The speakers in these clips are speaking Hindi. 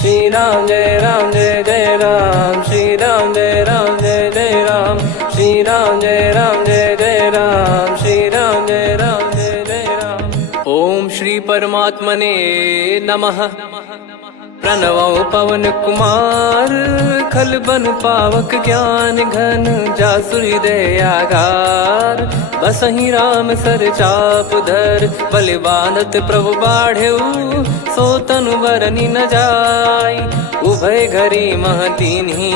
श्री राम जय जय राम, श्री राम जय जय राम, श्री राम जय जय राम, श्री राम जय जय राम। ओम श्री परमात्मने नमः। प्रणवो पवन कुमार, खल बन पावक ज्ञान घन, जासु हृदय आगार। बसहि राम सर चाप धर, बलि बांधत प्रभु बाढ़ेऊ, सो तनु बरनि न जाय। उभय घरी महतीन्ही,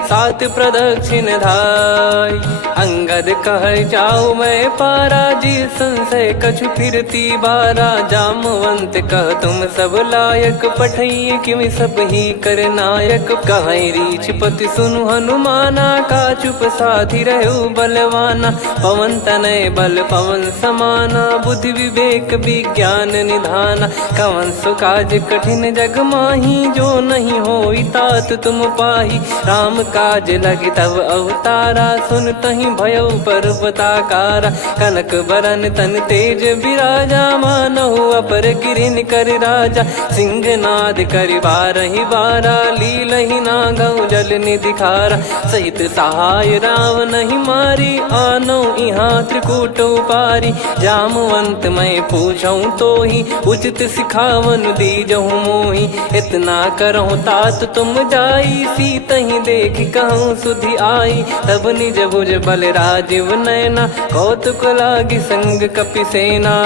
सात प्रदक्षिण धाय। अंगद कह जाऊ मैं पारा, जी संशय कछु फिरती बारा। जामवंत कह तुम सब लायक, पठई किमि सब ही कर नायक। कहीं रीछ पति सुनु हनुमाना, का चुप साधि रहु बलवाना। पवन तनय बल पवन समाना, बुद्धि विवेक विज्ञान निधाना। कवन सो काज कठिन जग माही, जो नहीं होई तात तुम पाही। राम काज लगी तब अवतारा, सुन तहि भयउ पर्वताकारा। कनक बरन तन तेज बिराजा, मानहु अपर गिरिन कर राजा। सिंहनाद करि बारहि बारा, लीलहि नागौ जल निधि खारा। सहित सहाय राम नहीं मारी, आनो इहाँ त्रिकूट उपारी। जामवंत मैं पूछऊँ तोहि, उचित सिखावन दीजहु मोहि। इतना करहु तात तुम जाई, सीतहि देख कहूँ सुधि आई। तब निज भुज बल राजीव नयना, कौतुक लागी संग कपिसेना।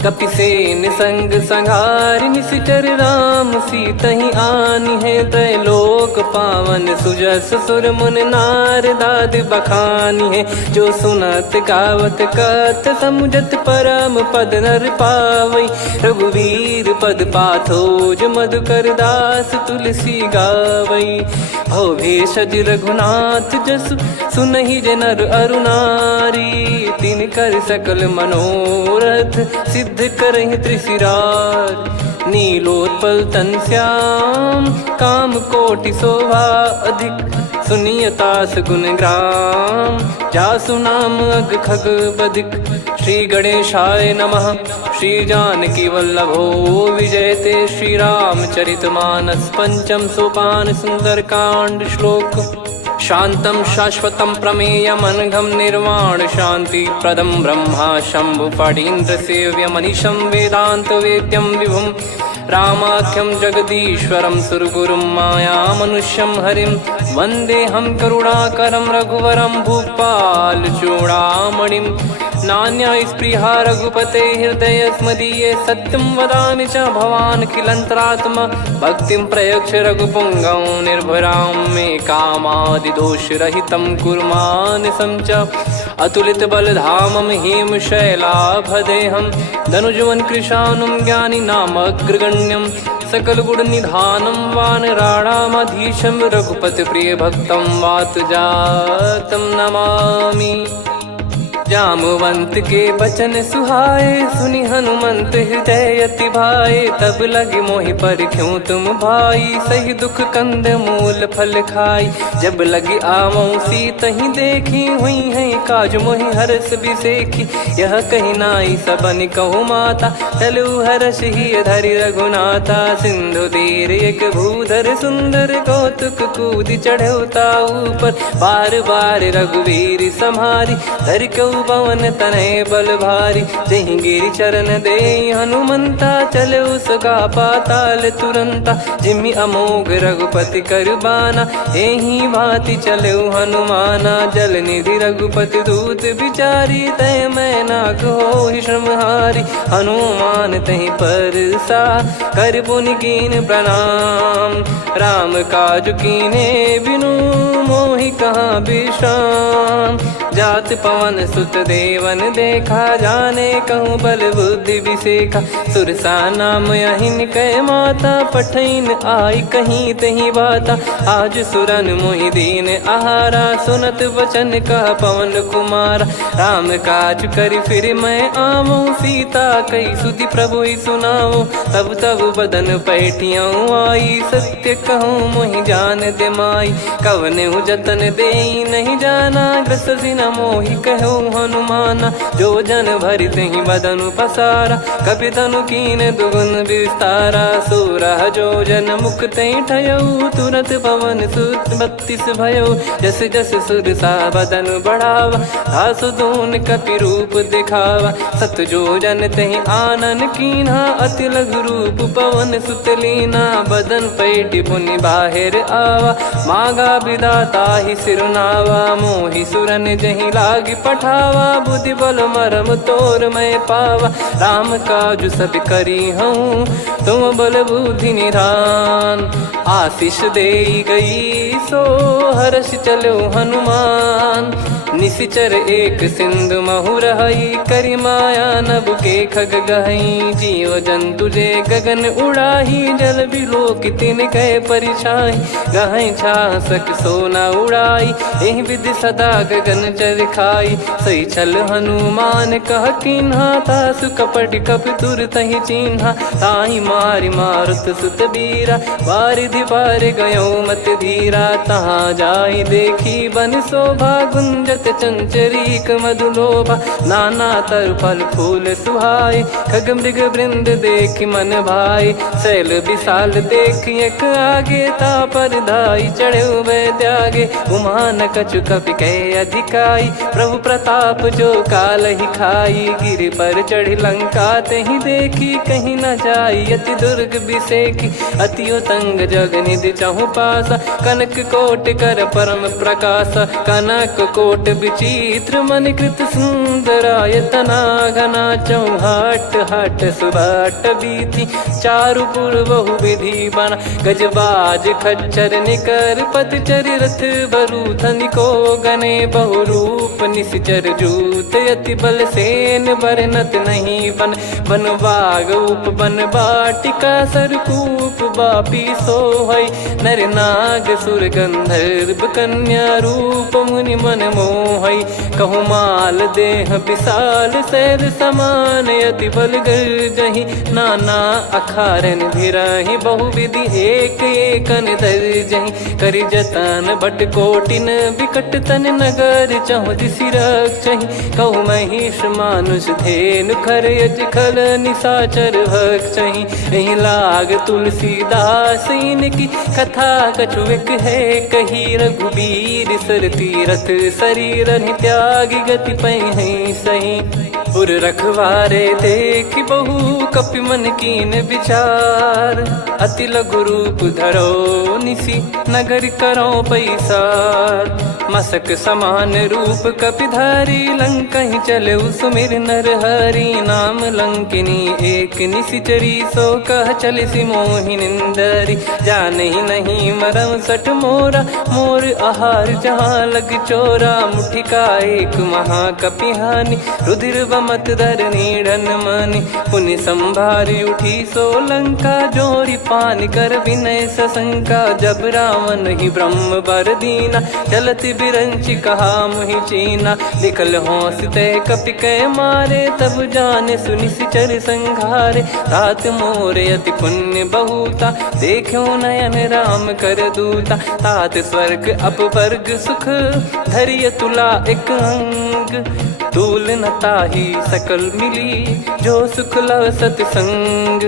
कपिसेन संग संघारि, निशिचर राम सीतहि आनी है। त्रैलोक पावन सुजस सुर मुन नार, दाद बखानी है। जो सुनत गावत कथ, समुझत परम पद नर पावई। रघुवीर पद पाथोज, मधुकर दास तुलसी गावई। भव भेषज रघुनाथ जसु, सुनहि जे नर अरु नारी। तिन कर सकल मनोरथ, सिद्ध करहि त्रिशिरार। नीलोत्पल तन श्याम, काम कोटि शोभा अधिक। सुनियतास गुण ग्राम, जासु नाम अग खग बदिक। श्री गणेशाय नमः। श्री जानकी वल्लभो विजयते, श्री रामचरित मानस। पंचम सोपान सुंदर कांड श्लोक। शांतं शाश्वतं प्रमेयमनघं, निर्वाण शांति प्रदं ब्रह्मा शंभु फणीन्द्र सेव्यमनिशं। वेदांत वेद्यं विभुं रामाख्यं जगदीश्वरं, सुरगुरुं माया मनुष्यं हरिं। वन्देऽहं करुणाकरं रघुवरं, भूपाल चूडामणिं। नान्या स्पृहा रघुपते हृदय स्मदीये, सत्यं वदामि च भवान् खिलन्तरात्मा। भक्तिं प्रयच्छ रघुपुङ्गं, निर्भरां मे कामादिदोषरहितं कुर्मानिसं च। अतुलित बलधामं हेमशैलाभदेहं, धनुजवन कृशानुं ज्ञानी नामग्रगण्यं। सकल गुण निधानं वानराणामधीशं, रघुपति प्रिय भक्तं वातजातं नमामि। जामवंत के बचन सुहाए, सुनि हनुमंत हृदय अति भाए। तब लगे मोहि पर क्यों तुम भाई, सही दुख कंद मूल फल खाई। जब लगे आवऊं सीतहि देखी, हुई है काज मोहि हरस बिसेखी। यह कही नाई सबन कहु माता, चलु हरष ही धरि रघुनाथा। सिंधु तीर एक भूधर सुंदर, कौतुक कूद चढ़ौता ऊपर। बार बार रघुवीर सम्हारी, धर कऊ पवन तनय बल भारी। जहि गिरि चरण दे हनुमंता, चले उसका पाताल तुरंता। जिमि अमोघ रघुपति कर बाना, एहि भांति चले हनुमाना। जल निधि रघुपति दूत बिचारी, तय मैं नाग होहि श्रमहारी। हनुमान तहि परसा, कर पुनि कीन प्रणाम। राम काज कीने बिनु, मोहि कहाँ विश्राम। जात पवन सुत देवन देखा, जाने कहूँ बल बुद्धि विसेखा। सुरसा नाम अहिन कै माता, पठैन आई कहीं तही बाता। आज सुरन मोहि दीन आहारा, सुनत वचन कह पवन कुमारा। राम काज करि फिर मैं आवऊं, सीता कई सुधि प्रभु ही सुनाओ। तब तब बदन पैठियाँ आई, सत्य कहूँ मोहि जान दे माई। कवने जतन दे नहीं जाना, ग्रसि न मोहि कहो हनुमाना। जो जन भरि तेहि बदनु पसारा, कपि तनु कीन दुगुन विस्तारा। सोरह जो जन मुख तेहि ठयऊ, तुरत पवन सुत 32 भयऊ। जस जस सुरसा बदन बढ़ावा, आसु दून कपि रूप दिखावा। सत जो जन तेहि आनन कीन्हा, अति लघु रूप पवन सुत लीना। बदन पैटि पुनि बाहिर आवा, मागा विधाता ही सिरुनावा। मोहि सुरन जहि लागी पठावा, बुद्धि बल मरम तोर मैं पावा। राम काजु सब करी हूँ, तुम बल बुद्धि निधान। आशीष देई गई सो हर्ष चलो हनुमान। निशिचर एक सिंधु महु रहई, करी माया नभ के खग गहई। जीव जंतु जे गगन उड़ाही, जल बिलोक तिन कह परिछाई। गहई छासक सोना उड़ाई, एहि विधि सदा गगन चर खाई। सही छल हनुमान कह कीन्हा, तासु कपट कप तुर तहि चिन्हा। ताहि मारि मारुत सुत बीरा, वारिधि पार गयो मत धीरा। तहाँ जाई देखी बन शोभा, गुंजत चंचरीक मधुलोभा। नाना तर फल फूल सुहाए, खग मृग वृंद देख मन भाई। शैल विशाल देख एक आगे, तापर धाई चढ़े वै त्यागे। उमान कछु कपि कह अधिकाई, प्रभु प्रताप जो काल ही खाई। गिर पर चढ़ी लंका तेहि देखी, कहीं न जाई अति दुर्ग बिसेकी। अति उतंग जग निधि चहु पासा, कनक कोट कर परम प्रकाश। कनक कोट विचित्र मन कृत सुंदरायतना। घना चौहाट हाट सुबाट बीती, चारु पुर बहु विधि बना। गजबाज खच्चर निकर पतचर, रथ बरु धनिको गने। बहु रूप निशिचर जूत, अति बल सेन बरनत नहीं बन। बन बाग उप बन बाटिका, सरकूप बापी सोहई। नर नाग सुर गंधर्व कन्या, रूप मुनि मन मोहई। कहु माल देह विशाल, शैल समान अति बल गर्जहि। नाना अखारन भिरहि, बहु विधि एक एकन दर्जहि। करि जतन बट कोटिन, बिकट तन नगर चहु दिसि रक्षहि। कहु महिष मानुष धेनु, खर यज खल निशाचर भक्षहि। एहि लाग तुलसीदास इनकी, कथा कछु एक है कही। रघुबीर सर तीरथ शरीर, त्यागी गति पै सही। पुर रखवारे देख बहु, कपि मन कीन विचार। अति लघु रूप धरो निसी, नगर करो पैसार। मसक समान रूप कपि धारी, लंकहि चले सुमिर नर हरि। नाम लंकिनी एक निशिचरी, सो कह चलिसि मोहि निंदरी। जानहि नहीं मरम सठ मोरा, मोर आहार जहाँ लग चोरा। मुठिका एक महाकपिहानि, रुधिर बमत धरनी ढन मानि। पुनि संभारी उठी सो लंका, जोरी पान कर विनय सशंका। जब रावण ही ब्रह्म बर दीना, चलत बिरंचि कहा मुहि चीना। लिखल होंस ते कपि कै मारे, तब जाने सुनि सिचर संघारे। तात मोरे अति पुण्य बहुता, देखो नयन राम कर दूता। तात स्वर्ग अपवर्ग सुख, धरिय तुला एक अंग। तूल न ताहि सकल मिली, जो सुख लव सतसंग।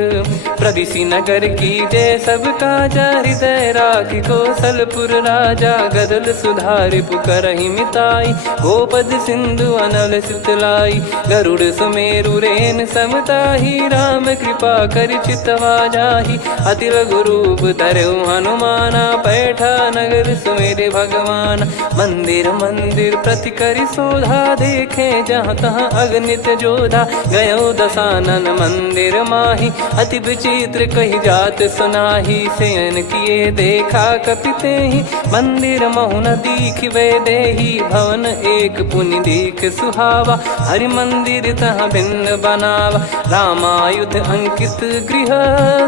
प्रविशि नगर की जय सब काजा, हृदय राखि कौशलपुर राजा। गदल सुधारि पुकरहि मिताई, गोपद सिंधु अनल सितलाई। गरुड़ सुमेरु रेन समताहि, राम कृपा करि चितवा जाहि। अति लघु रूप धरऊ हनुमाना, पैठा नगर सुमेरे भगवान। मंदिर मंदिर प्रति करि शोधा, देखे जहाँ तहाँ अगणित जोधा। गयो दशानन मंदिर माही, अति विचित्र कही जात सुनाही। शयन किए देखा कपि तेहि, मंदिर महु न दीख वे देही। भवन एक पुनि दीख सुहावा, हरि मंदिर तहाँ भिन्न बनावा। रामायुध अंकित गृह,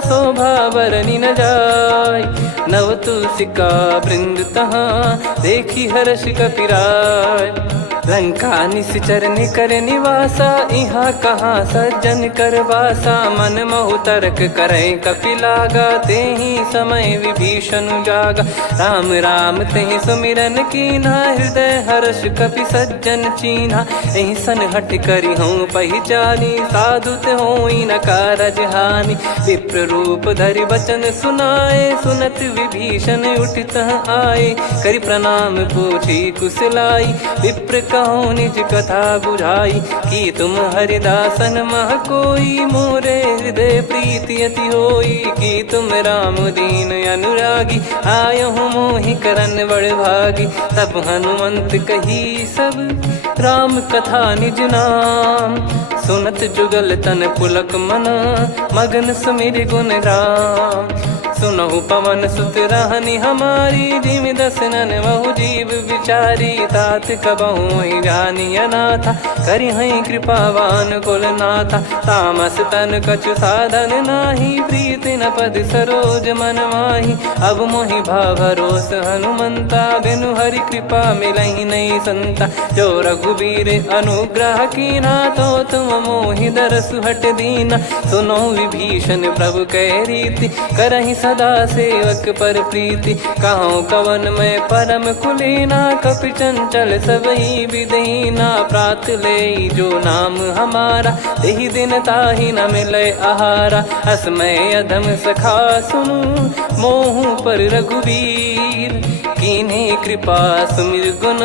शोभा बरनि न जाय। नव तुलसी का वृंद तहाँ, देखी हर्ष कपिराय। लंका निश्चर निकर निवासा, इहाँ कहाँ सज्जन कर वासा। मन महु तर्क करे कपिलागा, तेहि समय विभीषण जागा। राम राम तेहि सुमिरन कीन्हा, हृदय हर्ष कपि सज्जन चीन्हा। एहि सन हट करि हूँ पहिचानी, साधु ते होई न कारज हानि। विप्र रूप धरि वचन सुनाए, सुनत विभीषण उठित आए। करि प्रणाम पूछी कुशलाई, विप्र कहो निज कथा बुझाई। कि तुम हरिदासन मह कोई, मोरे हृदय प्रीति अति होई। कि तुम राम दीन अनुरागी, आयहु मोहि करन बड़ भागी। तब हनुमंत कही सब राम कथा निज नाम, सुनत जुगल तन पुलक मना, मगन सुमिर गुण राम। सुनहु पवन सुत रहनी हमारी, जिमि दसनन महु जीव विचारी। तात कबहु ही जानी अनाथा, करि हई कृपावान कुल नाथा। तामस तन कछु साधन नाही, प्रीति न पद सरोज मन माही। अब मोहि भाव भरोस हनुमंता, बिनु हरि कृपा मिलहि नहीं संता। जो रघुबीर अनुग्रह कीन्हा, तो तुम मोहि दरसु हट दीना। सुनो विभीषण प्रभु कह रीति, करहि सदा सेवक पर प्रीति। कहूँ कवन में परम कुलीना, कपि चंचल सबही विदहीना। प्रात ले जो नाम हमारा, तेहि दिन ताहि न मिले आहारा। असमय अधम सखा सुनु, मोहु पर रघुवीर। कीन्ही कृपा सुमिर गुण,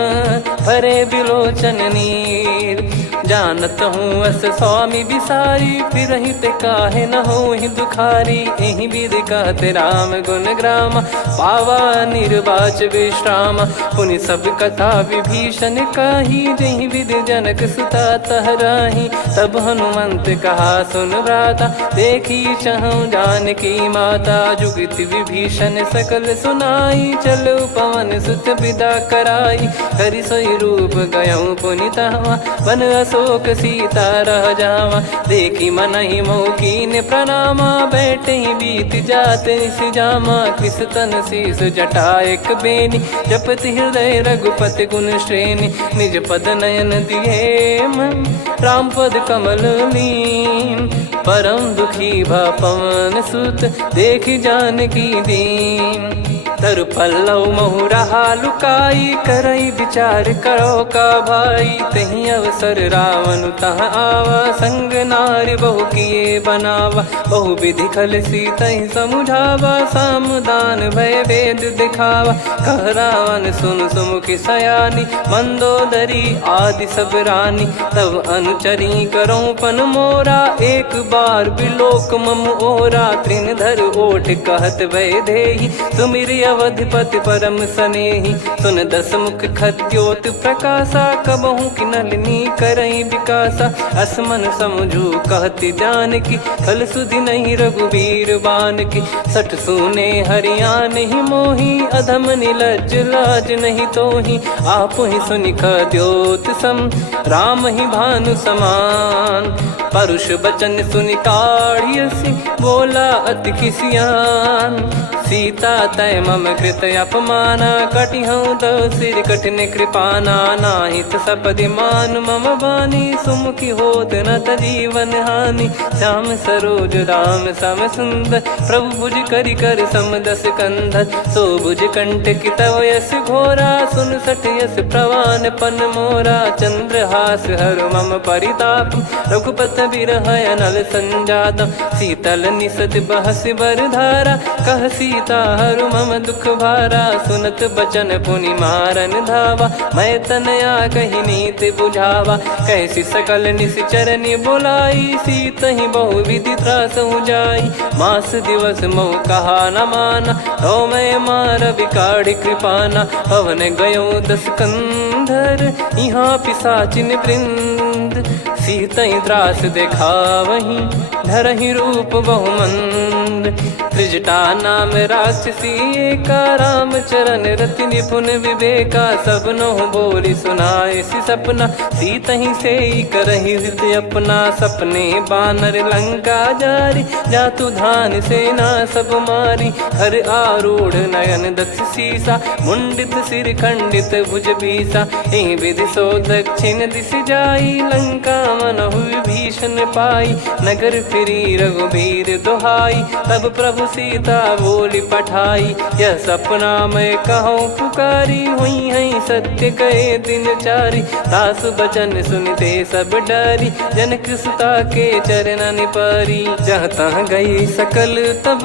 भरे बिलोचन नीर। जानत हूँ अस स्वामी बिसारी, फिरहि ते काहे न होहि दुखारी। एहि विधि कहते राम गुण ग्राम, पावा निर्वाच विश्राम। पुनि सब कथा विभीषण काही, जहि विधि जनक सुता तहराही। तब हनुमंत कहा सुन भ्राता, देखी चहु जानकी माता। जुगति विभीषण सकल सुनाई, चलो पवन सुत विदा कराई। करि सोई रूप गयऊँ पुनि तहवा, वन अशोक सीता रह जावा। देखी मनहि मोह कीन्ह प्रणामा, बैठे ही बीत जात निस जामा। कृस तन शीस जटा एक बेनी, जपति हृदय रघुपति गुण श्रेणी। निज पद नयन दिए मन, राम पद कमल लीन। परम दुखी भा पवन सुत, देखि जानकी दीन। तरु पल्लव महु रहा लुकाई, करई विचार करो का भाई। तहि अवसर रावण तह आवा, संग नारी बहु किए बनावा। बहु विधि खल सीतहि समुझावा, सामदान भय वेद दिखावा। कह रावण सुन सुमुखि सयानी, मंदोदरी आदि सब रानी। तब अनुचरी करो पन मोरा, एक बार बिलोक मम ओरा। तृण धर ओठ कहत भय देहि, सुमिर अवधिपति परम सनेहि। सुन दस मुख खद्योत प्रकाशा, कबहु कि नलिनी करई विकासा। असमन समझू कहति जानकी, खल सुधि नहीं रघुवीर बानकी। सठ सुने हरियाण ही मोही, अधम निलज्ज लाज नहीं तोही। आप ही सुनि खद्योत सम, राम ही भानु समान। परुष बचन सुनि काढ़ियसि, बोला अति किसियान। सीता तय मम कृत अपमाना, कटिहऊँ तव सिर कठिन कृपाना। नाहित सपदि मान मम बानी, सुमुखी होत न जीवन हानि। श्याम सरोज राम सम सुंदर, प्रभु भुज करि कर सम दस कंधर। सो भुज कंठ की तव यस घोरा, सुन सठ यस प्रवान पन मोरा। चंद्रहास हर मम परिताप, रघुपत बिरह अनल संजातम। शीतल निसत बहस बर धारा, कह सीता हरु मम दुख भारा। सुनत बचन पुनि मारन धावा, मैं तनया कहि नीति बुझावा। कैसी सकल निश्चरनि बुलाई, सीतहि बहु विधि त्रासहु जाई। मास दिवस मोह कहा न माना, तो मैं मार बिकाढ़ि कृपाना। पवन गयो दस कंधर, यहाँ पिशाचिन वृंद। मंद, सीतई त्रास देखावहीं धरहि रूप बहुमंद। त्रिजटा नाम राक्षसी एका, राम चरण रति निपुण विवेका। सबनो बोली सुनाए सि सपना, सीतहि से करहि हृद अपना। सपने बानर लंका जारी, जातु धान सेना सब मारी। हर आरूढ़ नयन दक्ष सीसा, मुंडित सिर खंडित भुज बीसा। एहि विधि सो दक्षिण दिश जाई, लंका मनहु विभीषण पाई। नगर फिरी रघुबीर दुहाई, तब प्रभु सीता बोली पठाई। यह सपना मैं कहूँ पुकारी, हुई है सत्य कहे दिन चारी। दास बचन सुनते सब डरी, जनक सुता के चरण परी। जहाँ तहाँ गई सकल तब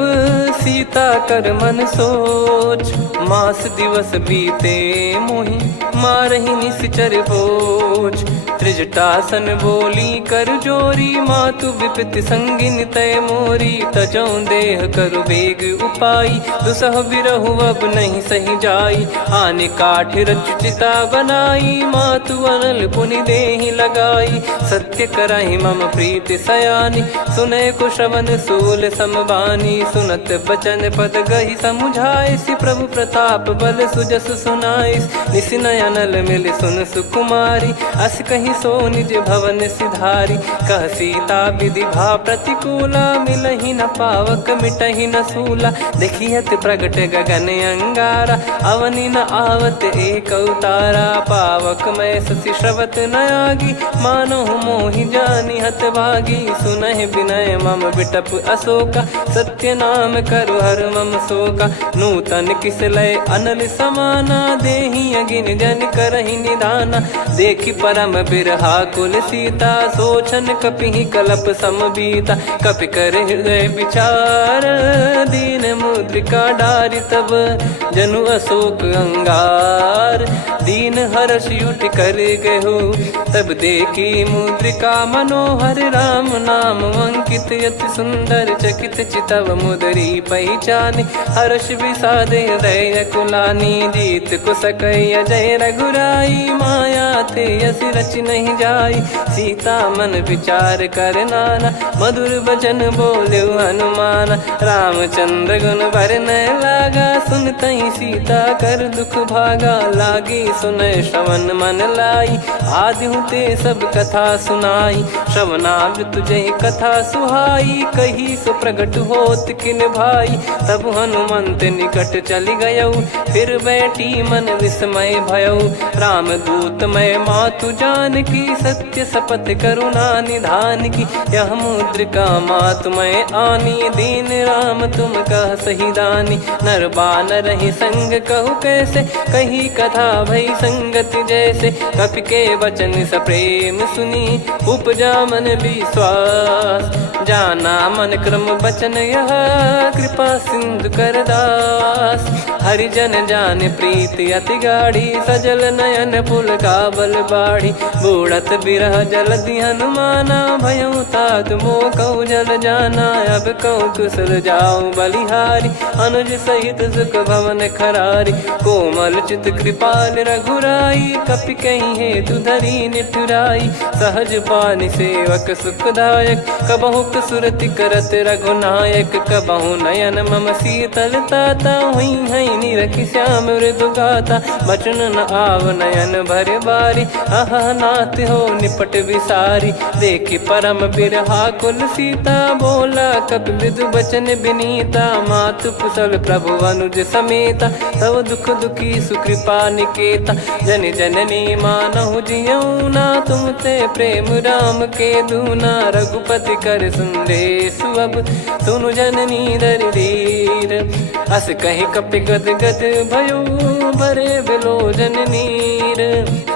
सीता कर मन सोच। मास दिवस बीते मोहि मारहि निश्चर बोझ। त्रिजटासन बोली कर जोरी, मातु विपत्ति संगिन तय मोरी। तजौ देह करु बेग उपाई, दुसह बिरहु अब नहीं सही जाई। आने काठ रचिता बनाई, मातु अनल पुनि देहि लगाई। सत्य करहि मम प्रीति सयानी, सुनय को श्रवण सूल समबानी। सुनत बचन पद गहि समुझाए, सि प्रभु प्रताप बल सुजस सुनाइस। निस नयनल मिल सुन सुकुमारी, अस कहि सो निज भवन सिधारी। कह सीता विधि भा प्रतिकूला, मिलहि न पावक मिटहि न सूला। देखियत प्रगट गगन अंगारा, अवनि न आवत एक अवतारा। पावक मैं शशि श्रवत न आगी, मानो मोहि जानि हत भागी। सुनहि विनय मम बिटप अशोका, सत्य नाम करु हर मम शोका। नूतन किस लय अनल समाना, देहि अगिन जन करहि निदाना। देखि परम बिरहा कुल सीता, सोचन कपिहि कलप समबीता। कपि कर हृदय विचार, दीन मुद्रिका डारि तब जनु अशोक अंगार। दीन हर्ष उठ कर गहु, तब देखी मुद्रिका मनोहर। राम नाम अंकित अति सुंदर, चकित चितव मुदरी पहचान। हर्ष विषाद हृदय कुलानी, जीत को सकय जय रघुराई। माया थे यस रच नहीं जाई, सीता मन विचार कर नाना। मधुर बचन बोले हनुमान, रामचंद्र गुण बरनै लागा। सुनतहि सीता कर दुख भागा, लागी सुनय श्रवण मन लाई। आदि ते सब कथा सुनाई, श्रवणामृत जय कथा सुहाई। कही सो प्रगट होत किन भाई, तब हनुमंत निकट चली गयौ। फिर बैठी मन विस्मय भयौ, राम दूत मैं मातु जानकी। सत्य शपथ करुणा निधान की, यह मुद्रिका मातु मैं आनी। दीन राम तुम कह सही दानी, नर बानर ही संग कहु कैसे। कही कथा भई संगति जैसे, कपि के वचन सप्रेम सुनी। उपजा मन विश्वास, जाना मन क्रम बचन यह। कृपा सिंधु कर दास, हरिजन जान प्रीति अति गाढ़ी। सजल नयन पुल का बल बाढ़ी, बूढ़त बिरह जल दी हनुमाना। भयउ तात मोह कहु जल जाना, अब कहु कुशल जाऊं बलिहारी। अनुज सहित सुख भवन खरारी, कोमल चित कृपाल रघुराई। कपि कहीं हेतु धरी निठुराई, सहज पानि सेवक सुखदायक। कबहु सुरति करत रघुनायक, कबहु नयन मम शीतल ताता। हुई है निरखि श्याम मृदु गाता, बचन न आव नयन भर बारी। आहा नाथ हो निपट विसारी, देखि परम बिरहा कुल सीता। बोला कपि मृदु बचन बिनीता, मातु कुशल प्रभु अनुज समेता। तव दुख दुखी सुकृपा निकेता, जन जननी मानहु जियऊ ना। तुम ते प्रेम राम के दूना, रघुपति कर संदेश अब सुनु जननी दर धीर। अस कहि कपि गद गद भयो, भरे बिलोचन नीर।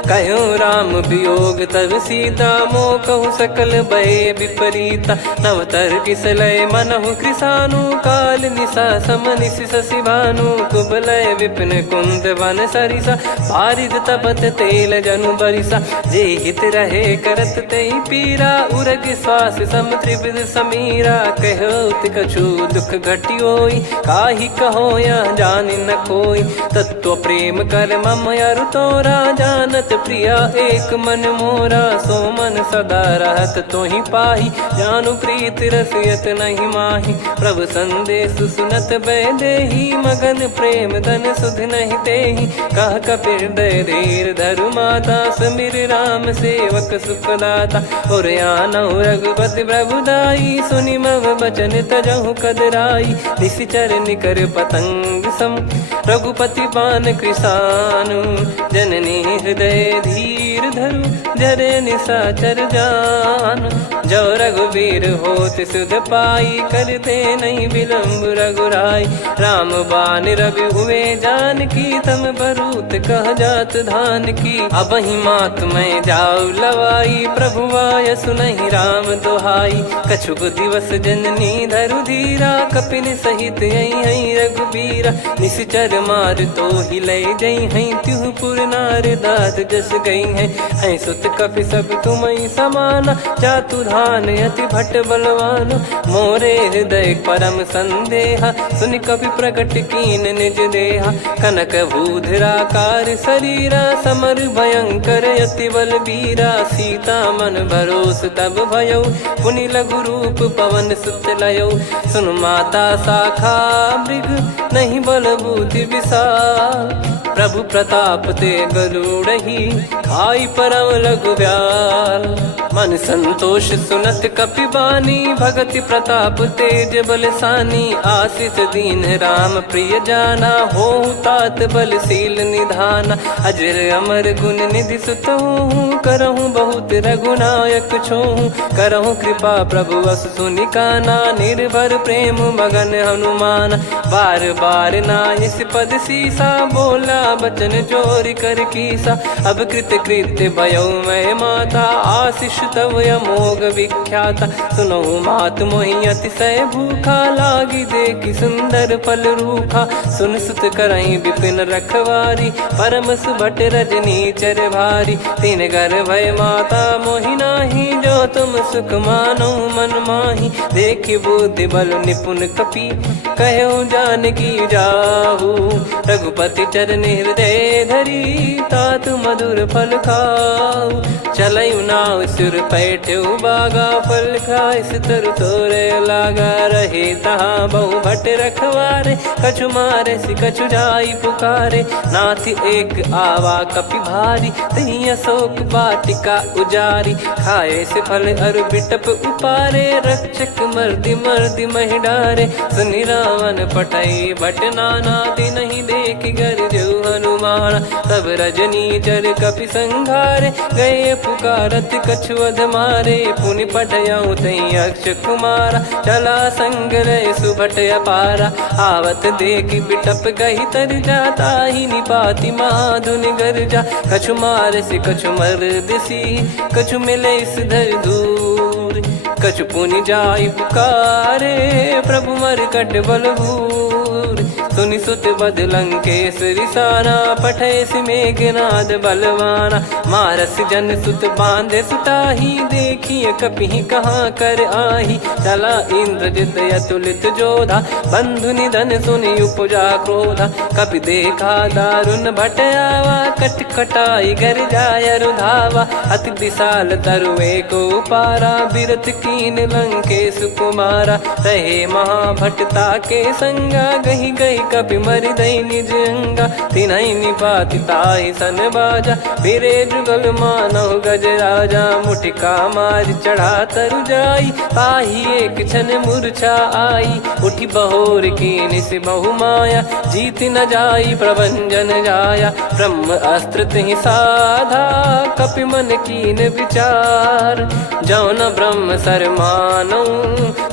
कहो राम वियोग तब सीता, मोह कहु सकल भय विपरीता। नवतर किसलय मनहु कृसानु, काल निशा समनिशि शशि भानु। कुबलय विपिन कुंद वन सरिसा, पारिद तपत तेल जनु बरिसा। जे हित रहे करत तेहि पीरा, उरग श्वास सम त्रिविध समीरा। कहो कछु दुख घटियोई, काहि कहो या जान न कोई। तत्व प्रेम कर मम अरु तोरा, जानत प्रिया एक मन मोरा। सो मन सदा रहत तो ही पाही, जानु प्रीत रसियत नहीं माही। प्रभु संदेश सुनत बैदेही, मगन प्रेम धन सुध नहीं तेही। कह कपिर दय धीर धरु माता, समिर राम सेवक सुखदाता। और आनौ रघुपति प्रभुदाई, सुनि मव बचन तजहु कदराई। निशिचर निकर पतंग सम, रघुपति पान कृसानु। जननी हृदय धीर धरु, जरे निशाचर जान। जो रघुवीर होत सुध पाई, करते नहीं विलम्ब रघुराई। राम बान रवि हुए जानकी, तम बरूत कह जात धान की। अब ही मात मैं जाऊ लवाई, प्रभु आय सुनहि राम दोहाई। कछुक दिवस जननी धरु धीरा, कपिन सहित यही रघुबीरा। निशिचर मार तो ही ले जई हैं, त्युह पुर नार दाद जस गई हैं। सुत कपि सब तुमहि समाना, जातु धान अति भट बलवान। मोरे हृदय परम संदेहा, सुनि कपि प्रकट कीन निज देहा। कनक भूधराकार शरीरा, समर भयंकर अति बलबीरा। सीता मन भरोस तब भयउ, पुनि लघु रूप पवन सुत लयउ। सुन माता शाखा मृग, नहीं बल बुद्धि विशाल। प्रभु प्रताप ते गरुड़ही, खाई परम लघु ब्याल। मन संतोष सुनत कपि बानी, भगति प्रताप तेज बलसानी। आशीष दीन राम प्रिय जाना, होहु तात बलशील निधाना। अजर अमर गुण निधि सुतहु, करहु बहुत रघुनायक छोहु। करहु कृपा प्रभु अस सुनि काना, निर्भर प्रेम मगन हनुमान। बार बार नायस पद सीसा, बोला बचन चोरी कर कीसा। अब कृत कृत्य भयउ मैं माता, आशीष तव अमोघ विख्याता। सुनहु मात मोहि अतिशय भूखा, लागी देखि सुंदर फल रूखा। सुन सुत करहि विपिन रखवारी, परम सुभट रजनी चर भारी। तीन घर भय माता मोहि नाही, जो तुम सुख मानो मन माही। देखि बुद्धि बल निपुण कपि, कहु जानकी जाहु। रघुपति चरण हृदय धरी, तात मधुर फल खाऊ। चलयु नाव सुर पैठ्यु बागा, फल खाइस तरु तोरे लागा। रहे तहाँ बहु भट रखवारे, कछु मारे सि कछु जाई पुकारे। नाथ एक आवा कपि भारी, तही अशोक वाटिका उजारी। खाए से फल अरु बिटप उपारे, रक्षक मर्दि मर्दि महि डारे। सुनि रावण पटई भट नाना, तिनहि देखि गरजउ हनुमान। तब रजनी चर कपि संघारे, गए पुकारत कछु अध मारे। पुनि पठयउ तई अक्ष कुमारा, चला संग रहे सुभट अपारा। आवत देखि बिटप गही तर जाता, ही निपाति महाधुनि गर्जा। कछु मार से कछु मर्दिसी, कछु मिले इस धर दूर। कछु पुनि जाई पुकारे, प्रभु मरकट बलभूर। सुनि सुत बद लंकेश्वरी साना, पठय मेघनाद बलवाना। मारस जन सुत बांधे सुताही, देखिए कपि कहाँ कर आही। चला इंद्रजित अतुलित जोधा, बंधु निधन सुनि उपजा क्रोधा। कपि देखा दारुण भट आवा, कट कटाई गर जाय रुधावा। अति विशाल तरुए को पारा, बिरत कीन लंकेश कुमारा। रहे महाभटता के संगा, गही गही कपि मरि दई निज अंगा। तिन्हि निपाति ताहि सन बाजा, फिरे जुगल मानव गज राजा। मुटिका मार चढ़ा तरु जाई, ताहि एक क्षण मूर्छा आई। उठि बहोर कीन से बहु माया, जीत न जाई प्रभंजन जाया। ब्रह्म अस्त्र तिहि साधा, कपि मन कीन विचार। जौ न ब्रह्म सर मानौ,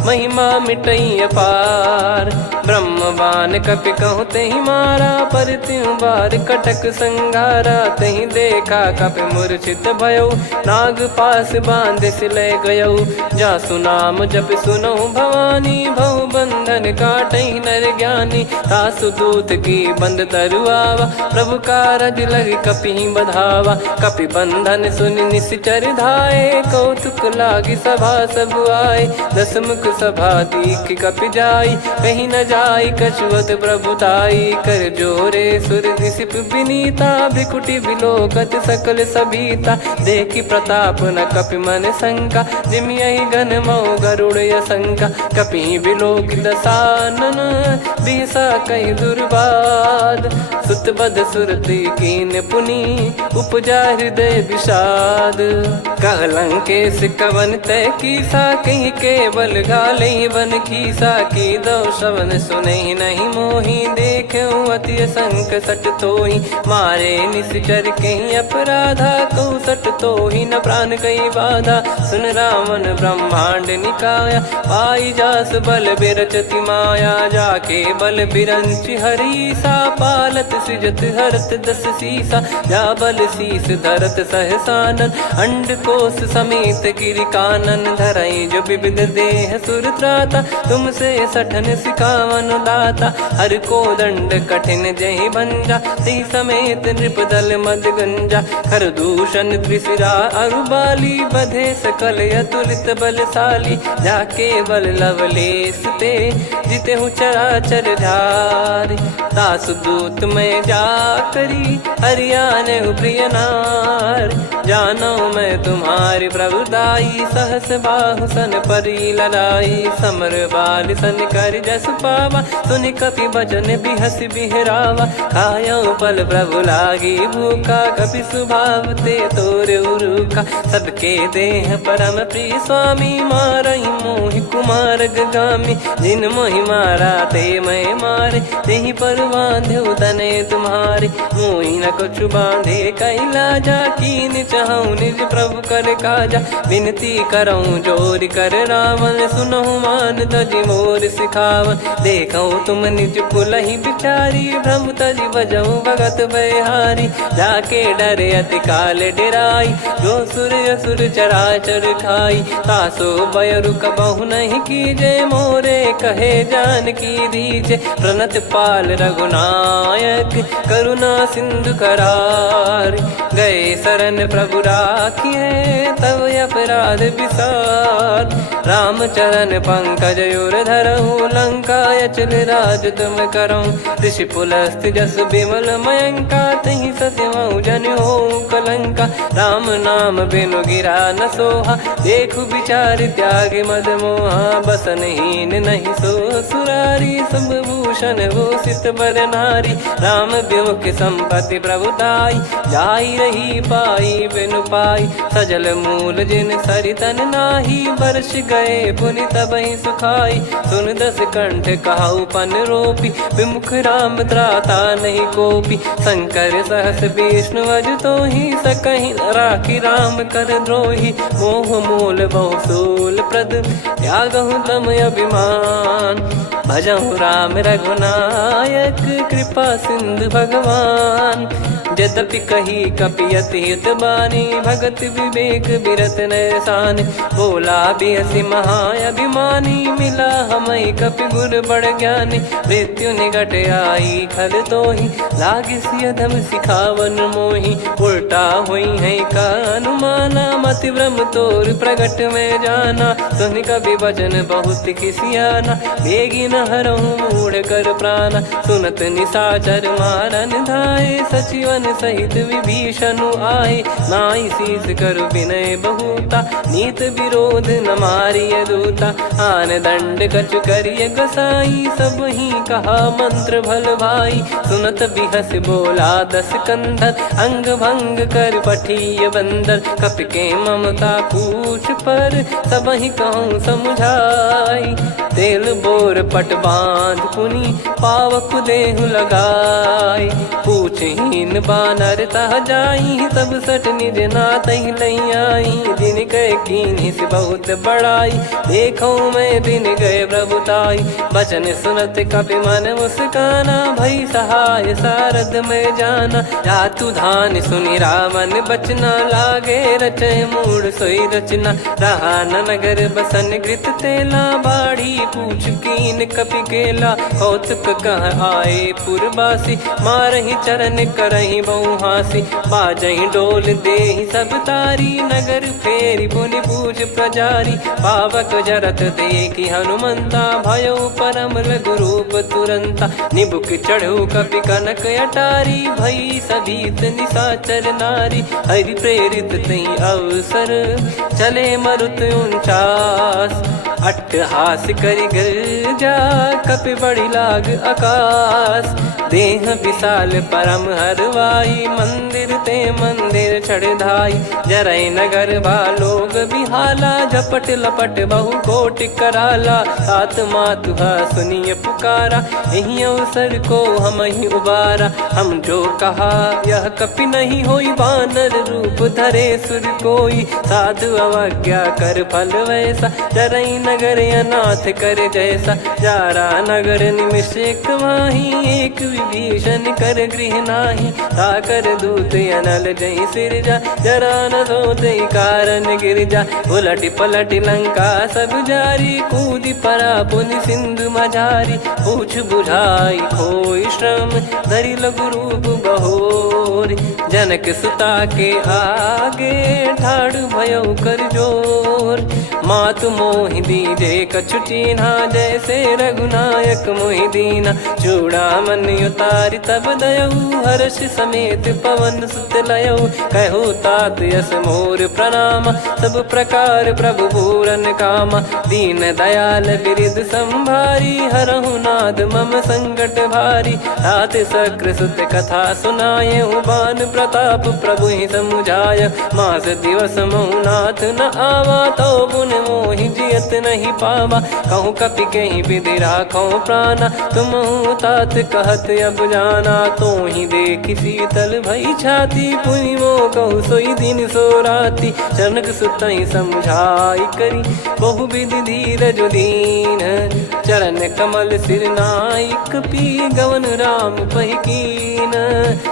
महिमा मिटई अपार। ब्रह्म बान कपि कहु तहि मारा, पर त्यों बार कटक संगारा। तहि देखा कपि मूर्छित भयउ, नाग पास बांध सिले गयउ। जासु नाम जप सुनहु भवानी, भव बंधन काटहि नर ज्ञानी। तासु दूत की बंद तरुआवा, प्रभु कारज लग कपि बधावा। कपि बंधन सुनि निश्चर धाये, कौतुक लागी सभा सब आए। दस मुख सभा दीख कपि जाई, कहीं न जाई कछुवत प्रभुताई। कर जोरे सुर दिसिप विनीता, भ्रिकुटि बिलोकत सकल सबीता। देखि प्रताप न कपि मन शंका, जिमियहि गन मऊ गरुड़ असंका। कपि बिलोक दसानन, बिहसा कहि दुर्वाद। सुत बध सुरति कीन पुनि, उपजा हृदय विषाद। कहलंकेश कवन तय कीसा, कहीं केवल गाले बन खीसा। की दो श्रवण सुने नहीं मोही, देखे अति संक सट तोही। मारे निश्चर कहीं अपराधा, कहूँ सट तोही न प्राण कहीं बाधा। सुन रावण ब्रह्मांड निकाया, पाई जास बल बिरचति माया। जाके बल बिरंच हरीसा, पालत सृजत हरत दस सीसा। जा बल शीस धरत सहसानन, अंड कोश समेत गिरि कानन। धरई जो विविध देह सुर त्राता, तुमसे सठन सिखावन दाता। हर को दंड कठिन जहि भंजा, ती समेत नृप दल मद गंजा। खर दूषण त्रिशिरा अरुबाली, बधे सकल अतुलित बलशाली। जाके बल लवलेश ते, जिते हूँ चराचर धारी। दास दूत में जा करी, हरियाने प्रिय नार। जानो मैं तुम्हारी प्रभुताई, सहस बाहु सन परी लड़ाई। समर बाल सन कर जस पावा, सुनि कपि भजन बिहस बिहरावा। खायो पल प्रभु लागी भूखा, कपि स्वभाव ते तोर उरुखा। सबके देह परम प्रिय स्वामी, मारई मोहि कुमार गगामी। जिन मोहि मारा ते मैं मारे, तेहि पर बांधो तने तुम्हारे। मोहि न कुछ बांधे कैलाजा, कीन चाहूँ निज प्रभु कर काजा। विनती करऊँ जोर कर रावण, सुनहु मान तजि मोर सिखावन। देखऊँ तुम निज पुलहि बिचारी, भ्रम तजि बजऊँ भगत बहारी। जाके डरे अति काल डेराई, जो सुर असुर चराचर खाई। तासो बयरु कबहु नहीं कीजे, मोरे कहे जान की दीजे। प्रणत पाल रघुनायक, करुणा सिंधु करार। गए शरण प्रभु राखिए, तब अपराध विसार। राम चरण पंकज उर धरऊँ, लंका अचल राज तुम करऊँ। ऋषि पुलस्त जस विमल मयंका, तहि सत्यमऊ जन हो कलंका। राम नाम बिनु गिरा न सोहा, देखु विचार त्याग मद मोहा। बसनहीन नहीं सो सुरारी, सब भूषण भूषित बर नारी। राम विमुख संपत्ति प्रभुताई, जाई रही पाई बिनु पाई। सजल मूल जिन सरितन नाही, वर्ष गए पुनि तबहि सुखाई। सुन दस कंठ कहाऊ पन रोपी, विमुख राम त्राता नहीं कोपी। शंकर सहस विष्णु अज तोहि, सकहि न राखी राम कर द्रोही। मोह मूल बहु सूल प्रद, त्यागहु तम अभिमान। भजहु राम रघुनायक, कृपा सिंधु भगवान। यद्यपि कही कपियति हित बानी, भगत विवेक बिरत नैसान। बोला बिहसि महाअभिमानी, मिला हमई कपि गुर बड़ ज्ञानी। मृत्यु निकट आई खल तोहि, लागिसि अधम सिखावन मोहि। उल्टा हुई है का अनुमाना, मति भ्रम तोर प्रगट में जाना। सुन कवि वचन बहुत खिसियाना, बेगी न हरहु मूढ़ कर प्राणा। सुनत निशाचर मारन धाये, सचिवन सहित विभीषणु आए। नाई शीस कर विनय बहुता, नीत विरोध न मारिय दूता। आन दंड कछु करिय गसाई, सब ही कहा मंत्र भल भाई। सुनत बिहस बोला दस कंधर, अंग भंग कर पठिय बंदर। कपि के ममता पूछ पर, सब ही कहूँ समुझाई। तेल बोर पट बांध पुनि, पावक देहु लगाई। पूछहीन बानर तह जाई, सब सट निज नातहि लई आई। दिन गए कीन्ही से बहुत बड़ाई, देखो मैं दिन गए प्रभुताई। बचन सुनत कपि मन मुस्काना, भई सहाय सारद में जाना। जातु धान सुनि रावण बचना, लागे रचय मूढ़ सोई रचना। रहा न नगर बसन घृत तेला, बाढ़ी पूछ कीन कपि केला कौतुक कह आए पुरबासी मारही चरण करही बहु हासी बाजही डोल देहि सब तारी नगर फेरी पुनि पूज प्रजारी पावक जरत देखी हनुमंता भयो परम लघु रूप तुरंता निबुक चढ़ू कपि कनक अटारी भई सभीत निशाचर नारी हरि प्रेरित तई अवसर चले मरुत 49 अट्टहास करि गिरजा कपि बड़ी लाग आकाश देह विशाल परम हरवाई मंदिर ते मंदिर चढ़ाई जरई नगर बालोग बिहाला झपट लपट बहु कोट कराला सात मातुहा सुनिय पुकारा यही अवसर को हम ही उबारा हम जो कहा यह कपि नहीं होई बानर रूप धरे सुर कोई साधु अवज्ञा कर फल वैसा जरई नगर अनाथ कर जैसा जारा नगर निमिष एक माही एक विभीषण कर गृह नाही ताकर दूत अनल जय सिरजा जरा न सोते कारण गिरजा उलट पलट लंका सब जारी कूदी परा पुनि सिंधु मझारी पूछ बुझाई खोई श्रम धरि लघु रूप बहोरी जनक सुता के आगे ठाड़ भयो कर जोर मातु मोहि दीजे कछु चीन्हा जैसे रघुनायक मोहि दीना चूड़ामन उतारि तब दयऊ हर्ष समेत पवन सुत लयऊ कहु तात यस मोर प्रणाम सब प्रकार प्रभु पूरन कामा दीन दयाल बिरिद संभारी हरहु नाद मम संकट भारी तात सक्र सुत कथा सुनाये बान प्रताप प्रभु ही समुझाय मास दिवस महु नाथ न आवा तो पुन मोहि जियत नहीं पावा कहूँ कपि कहीं विधि राखो प्राणा तुम तात कहत अब जाना तो ही देख शीतल भई छाती पुनि मो कहु सोई दिन सो राती जनक सुतई समझाई करी बहु विधि धीरज दीन चरण कमल सिर नाइक पी गवन राम पहिकीन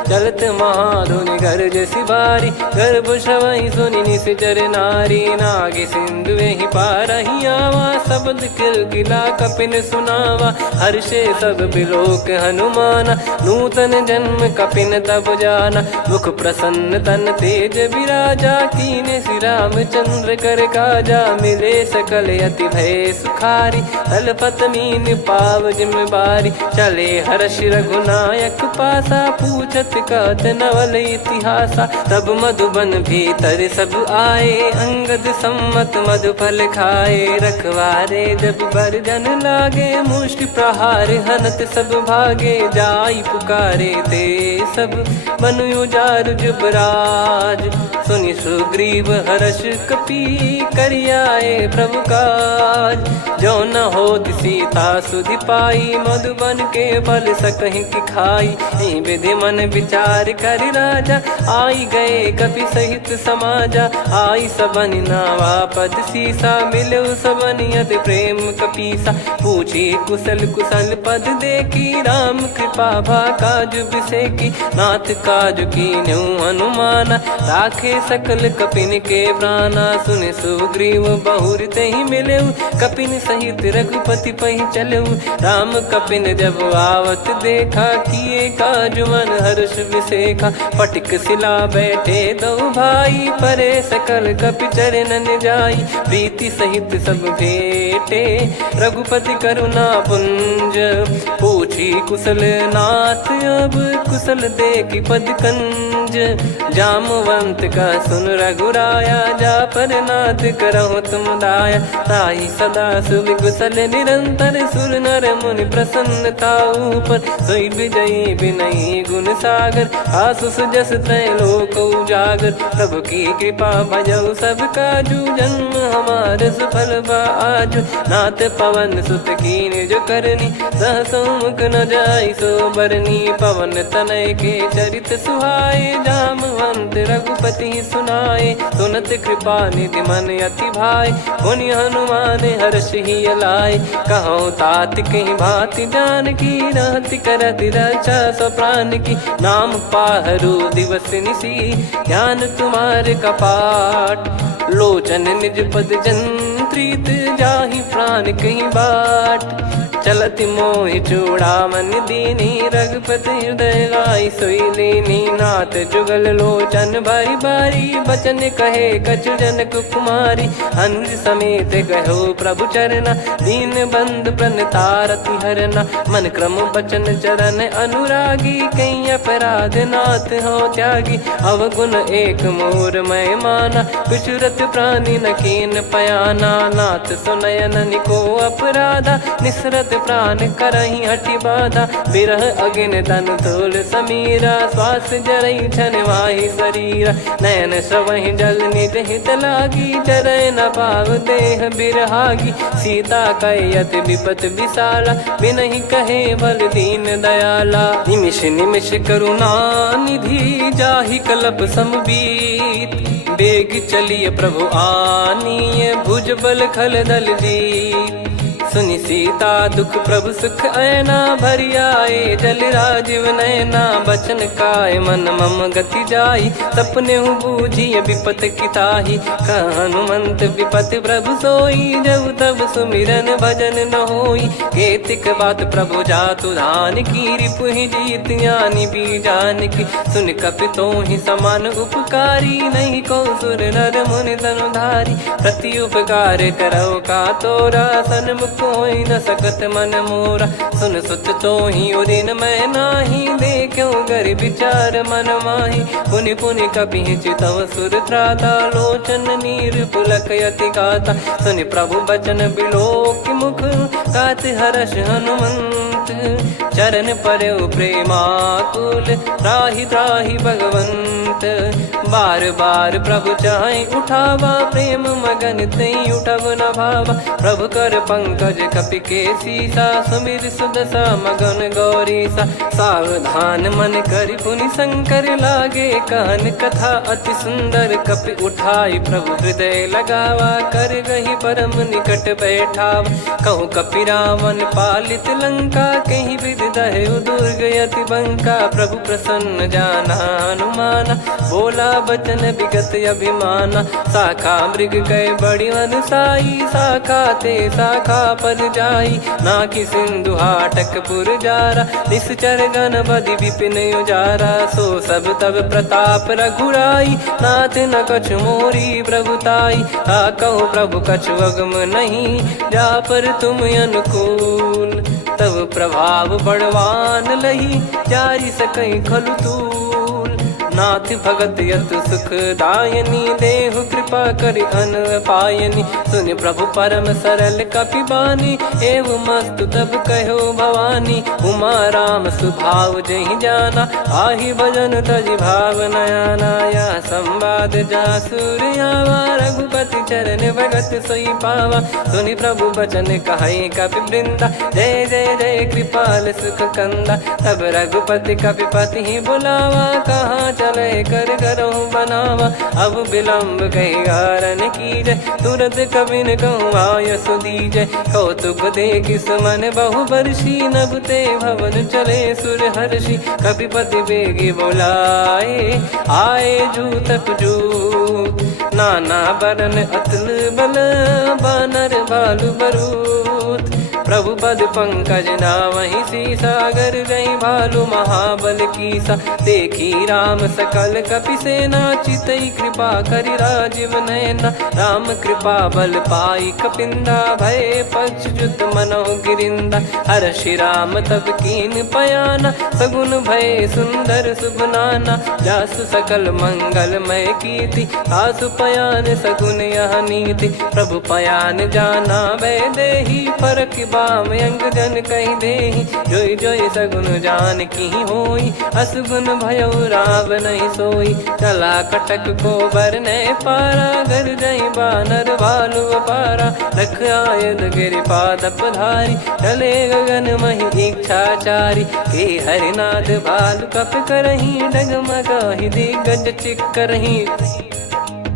चलत महाधुनि गर्ज सिबारी गर्भ श्रवहि सुनि निश्चर नारी नागे सिंधु ही पारही आवा शब्द किलकिला कपिन सुनावा हर्षे सब बिलोक हनुमाना नूतन जन्म कपिन तब जाना मुख प्रसन्न तन तेज विराजा कीने श्री रामचंद्र कर काजा मिले सकल अति भय सुखारी तलपत मीन पाव जिम्मेवारी चले हर्ष रघुनायक पासा पूछत कहत नवल इतिहासा तब मधुबन भीतर सब आए अंगद सम्मत मधुफल खाए रखवारे जब बरजन लागे मुष्टि प्रहार हनत सब भागे जाई पुकारे ते सब मनु उजार जुबराज सुनि सुग्रीव हर्ष कपि करियाए प्रभु काज जो न हो सीता सुधि पाई मधुबन के फल सकहि की खाई विधि मन विचार कर राजा आई गए कपि सहित समाजा आई सबन नावा पद सीसा मिलो सबनियत प्रेम कपीसा पूछी कुशल कुशल पद देखी राम कृपा भा काज बिसेकी नाथ काज की न्यू हनुमाना राखे सकल कपिन के प्राणा सुन सुग्रीव बहुर ते ही मिले कपिन सहित रघुपति पहि चले राम कपिन जब आवत देखा किए काज मन हर्ष विसेखा पटिक सिला बैठे दो भाई परे सकल कपि चरणन जाई प्रीति सहित सब भेटे रघुपति करुणा पुंज पूछी कुशल नाथ अब कुशल देखी पद कंज जामवंत का सुन रघुराया जा पर नाथ करहु तुम दाया ताई सदा सुभि कुशल निरंतर सुर नर मुनि प्रसन्नता ऊपर सोई विजयी विनयी गुण सागर आसु सुजस त्रैलोक उजागर प्रभु की कृपा भजऊ सब काजू जन्म हमार सफल बाजू नाथ पवन सुत कीन जो करनी सहसो मुख न जाई सो बरनी पवन तनय के चरित सुहाए जामवंत रघुपति सुनाए सुनत कृपा निधि मन अति भाई पुनि हनुमान हर्ष ही लाए कहो तात कहीं भांति जान की रहति करति रक्षा सो प्राण की नाम पाहरू दिवस निसी ध्यान तुम्हारे कपाट लोचन निज पद जन प्रीत जाहि प्राण कहीं बाट। चलत मोहि चूड़ामन दीनी रघुपति हृदय लाई सोई लीनी। नाथ जुगल लोचन बारी बारी बचन कहे कछु जनक कुमारी। हंस समेत गहो प्रभु चरना दीन बंद प्रणतारति हरना। मन क्रम बचन चरण अनुरागी कहीं अपराध नाथ हो त्यागी। अवगुण एक मोर मैं माना विचुरत प्राणी न कीन पयाना। नाथ सुनयन निको अपराधा निसरत प्राण करही हटि बाधा। बिरह अगिन तन तोल समीरा श्वास जरई छन वाहि शरीरा। नयन सवहि जल निज हित लागी चरय न पाव देह बिरहागी। सीता कयत विपत विशाला बिनहि कहे बल दीन दयाला। निमिष निमिष करुणा निधि जाहि कलप समबीत। बेग चलिए प्रभु आनीय भुज बल खल दल जीत। सुनि सीता दुख प्रभु सुख ऐना भरि आए जल राजीव नैना। बचन काय मन मम गति जाई सपने बूझी विपत किताही। हनुमंत विपत प्रभु सोई जब तब सुमिरन भजन न होई। केतिक बात प्रभु जातु धान की रिपुहि जीत ज्ञानी बीजान की। सुन कपितो ही समान उपकारी नहीं को सुर नर मुनि तनुधारी। प्रति उपकार करो का तोरा सन्मुख कोई न सकत मन मोरा। सुन सुत तो ही उदिन मैं नाही देखो गर विचार मन माही। पुनि पुनि कपि चितव सुर त्राता लोचन नीर पुलक यति गाता। सुनि प्रभु बचन बिलोक मुख गात हर्ष हनुमंत। चरण परयो प्रेमाकुल त्राहि त्राहि भगवंत। बार बार प्रभु चाहि उठावा प्रेम मगन तई उठब न भावा। प्रभु कर पंकज कपि के सीसा सुमिर सुदशा मगन गौरीसा। सावधान मन करि पुनि शंकर लागे कहन कथा अति सुंदर। कपि उठाई प्रभु हृदय लगावा कर गही परम निकट बैठावा। कहूँ कपि रावण पालित लंका कहीं विधि दहु दुर्ग यति बंका। प्रभु प्रसन्न जाना हनुमाना बोला बचन विगत अभिमाना। शाखा मृग गए बड़ी अनुसाई शाखा ते शाखा पर जाई। ना कि सिंधु हाटक पुर जारा निश्चर गण बदि विपिन उजारा। सो सब तब प्रताप रघुराई नाथ न कछु मोरी प्रभुताई। कहूँ प्रभु कछु अगम नहीं जा पर तुम अनुकूल। तब प्रभाव बड़वान लही जारी सकई खलु तूल। नाथ भगत यत सुख दायनी देहु कृपा करि अन पायनी। सुन प्रभु परम सरल कपि बानी एवं मस्तु तब कहो भवानी। उमा राम सुभाव जहि जाना आहि भजन तजि भाव नयाना। या संवाद जासुर आवा रघुपति चरण भगत सोई पावा। सुनि प्रभु बचन कहै कपि वृंदा जय जय जय कृपाल सुख कंदा। तब रघुपति कपि पति बुलावा कहाँ चले कर करहु बनावा। अब विलम्ब कही कारण कीजय तुरत कबिन कहूँ आयस दीजय। कौतुक देख सुमन बहु बरसी नभ ते भवन चले सुर हर्षि। कपिपति बेगी बोलाए आए जूतक जूत। नाना बरन अतुल बल बानर बालु बरूत। प्रभु पद पंकज नावहि सीसागर गई भालु महाबल कीसा। देखी राम सकल कपि सेना चितई कृपा करि राजीव नयना। राम कृपा बल पाई कपिंदा भय पक्ष जुत मनो गिरिंदा। हर्षि राम तब कीन पयाना सगुन भय सुंदर शुभ नाना। जासु सकल मंगलमय कीर्ति आसु पयान सगुन यह नीति। प्रभु पयान जाना वै देहि फरक बाम अंग जन कहीं देहि। जोई जोई सगुन जान की होई असगुन भयो राव नहीं सोई। चला कटक को बरने पारा घर जई बानर भालु पारा। रख आयद गिरि पाद पधारी चले गगन मही इच्छाचारी। के हरिनाथ भालु कप करही डगमगाहि दिग्गज चिक्करही।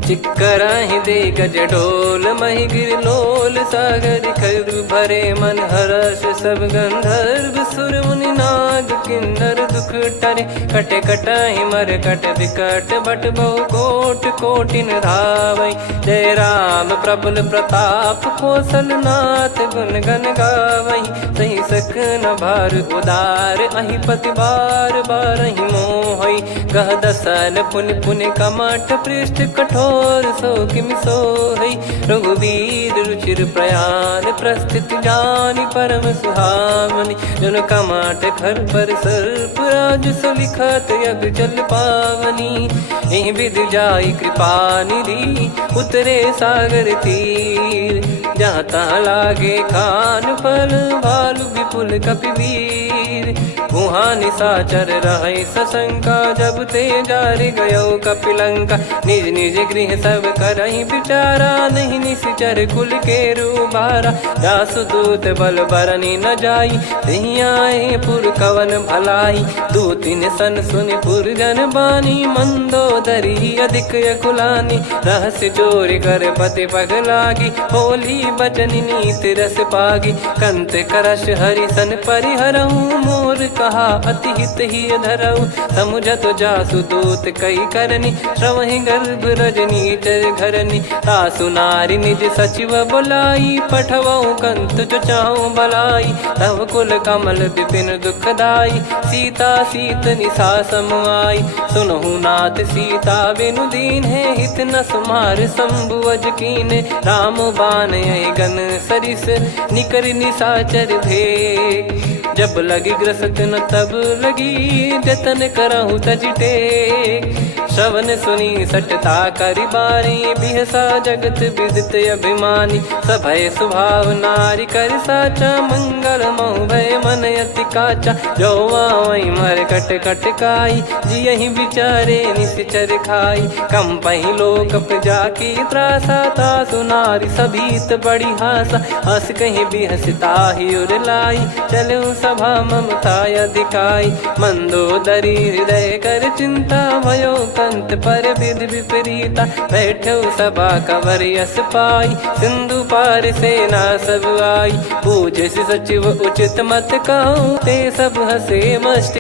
चिक्कराहि दे गज डोल महि गिर लोल सागर खर भरे मन हर्ष सब गंधर्व सुर मुनि नार। भाग किन्नर दुख टरे, कटे कटाई मर कट विकट बट बहु कोट कोटिन धावै। जय राम प्रबल प्रताप कौशल नाथ गुण गण गावै। सही सक न भार उदार अहि पति बार बारहि मोहै। गह दसन पुन पुन कमठ पृष्ठ कठोर सो किमि सोहै। रघुवीर रुचिर प्रयाण प्रस्थित जानि परम सुहावनि। जन कमठ खर पर सर्प राज सलिखत यग जल पावनी। एहि विधि जाई कृपा निधि उतरे सागर तीर। जहाँ तहाँ लागे खान फल भालु विपुल कपिवीर। वहाँ निशाचर रहै सशंका जब ते जारि गयो कपिलंका। निज निज गृह सब करहि विचारा नहीं निश्चर कुल के रूबारा। जासु दूत बल बरनि न जाई तेहि आए पुर कवन भलाई। दूतिन सन सुनि पुर जन बानी मंदोदरी अधिक यकुलानी। रहस्य चोरी कर पति पगलागी होली बचन नीति रस पागी। कंत करश हरिसन परिहरहु मोर कहा अति हित ही धरऊ। समुझत जासु दूत कई करनी श्रवहि गर्भ रजनी चर घरनी। तासु नारी निज सचिव बुलाई पठवऊ कंत जो चाहूं बलाई। तव कुल कमल विपिन दुखदाई सीता सीत निशा समुआई। सुनहु नाथ सीता बिनु दीन है हित न सुमार शंभु अज कीने। राम बाण गन सरिस निकर निशाचर भेग। जब लगी ग्रसत न तब लगी जतन करहु तज टेक। श्रवण सुनी सटता करि बारी बिहसा जगत विदित अभिमानी। सभय स्वभाव नारी कर साचा मंगल मऊ भय मन अति काचा। जो आवै मर कट कट काई जियहि विचारे निश्चर खाई। कम पहि लोक जाकी त्रासा तासु नारी सभीत बड़ी हासा। हस कहीं बिहसता ही उर लाई चलऊ सभा ममता अधिकाई। मंदोदरी हृदय कर चिंता भयो कंत पर विधि विपरीता। बैठो सभा कवर यस पाई सिंधु पार सेना सब आई। पूज सचिव उचित मत कहूँ ते सब हसे मस्त।